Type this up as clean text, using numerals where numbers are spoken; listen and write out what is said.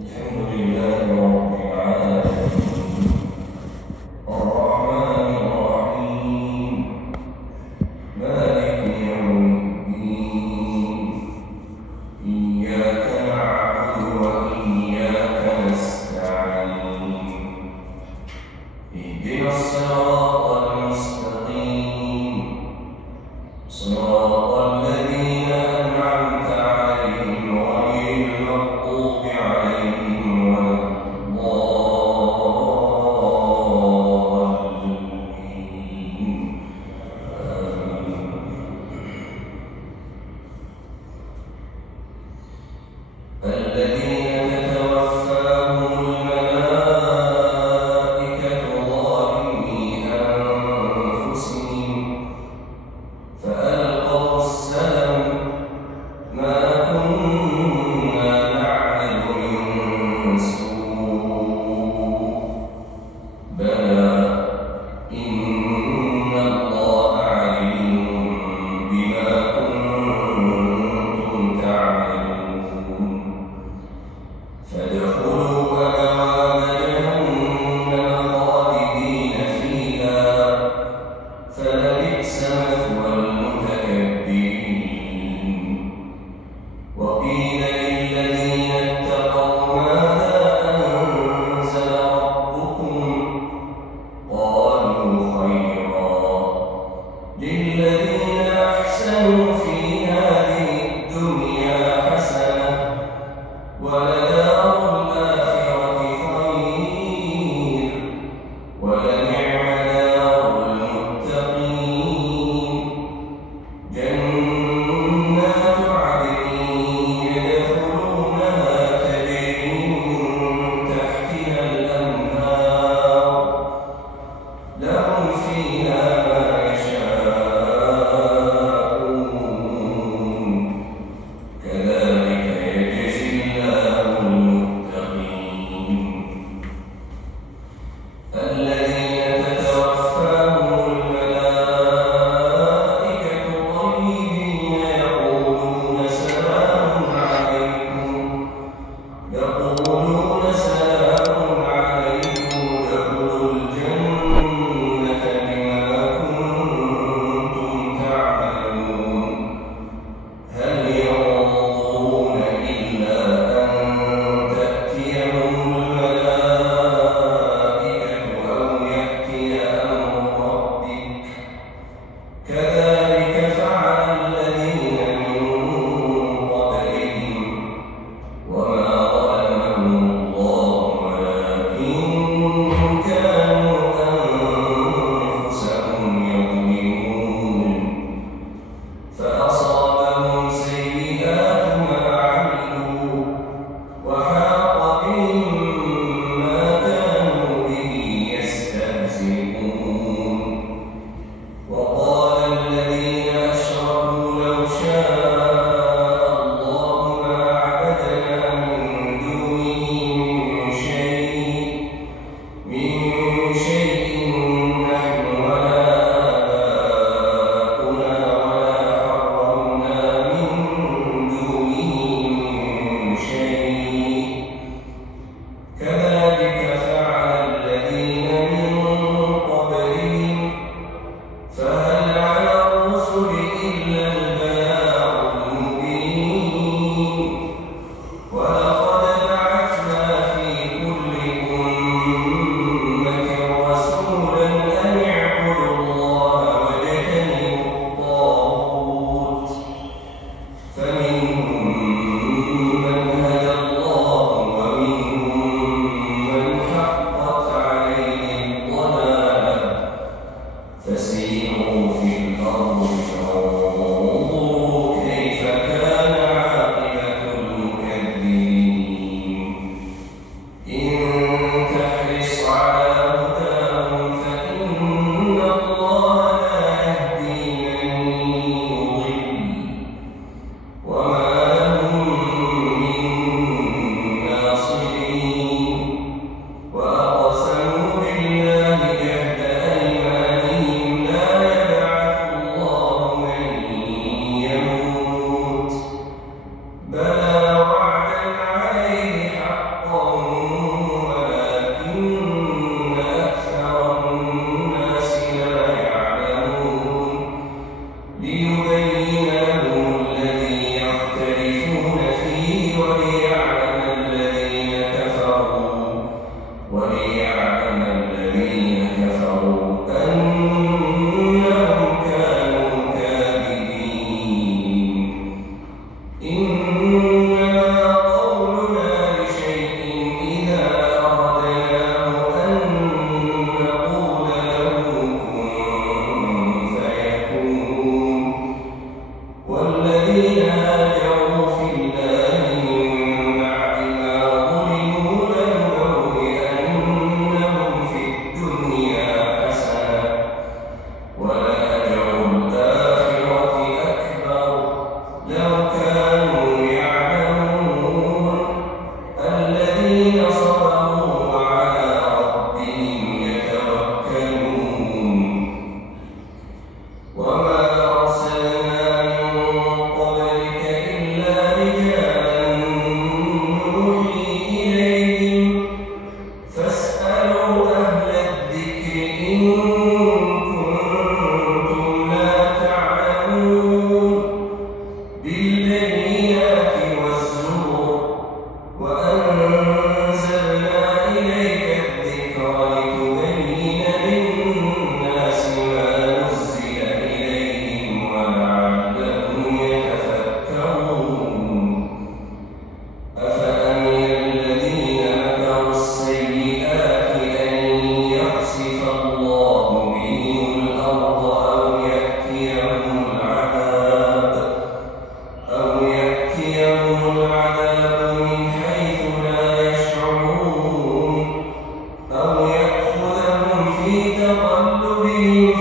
الحمد لله رب العالمين الرحمن الرحيم مالك يوم الدين إياك نعبد وإياك نستعين اهدنا الصراط المستقيم صراط الذين أنعمت عليهم غير المغضوب عليهم ولا الضالين الذين تتوفاهم الملائكة ظالمي أنفسهم فألقوا السلم ما كنا نعمل من سوء بلى إن الله عليم بما كنتم تعملون فادخلوا أبواب جهنم خالدين فيها فلبئس مثوى المتكبرين وقيل للذين اتقوا ماذا أنزل ربكم قالوا خيرا للذين أحسنوا في هذه الدنيا حسنة ولدار الآخرة خير ولنعم دار المتقين جنات عدن العذاب من حيث لا يشعرون أو يأخذهم في تقلبهم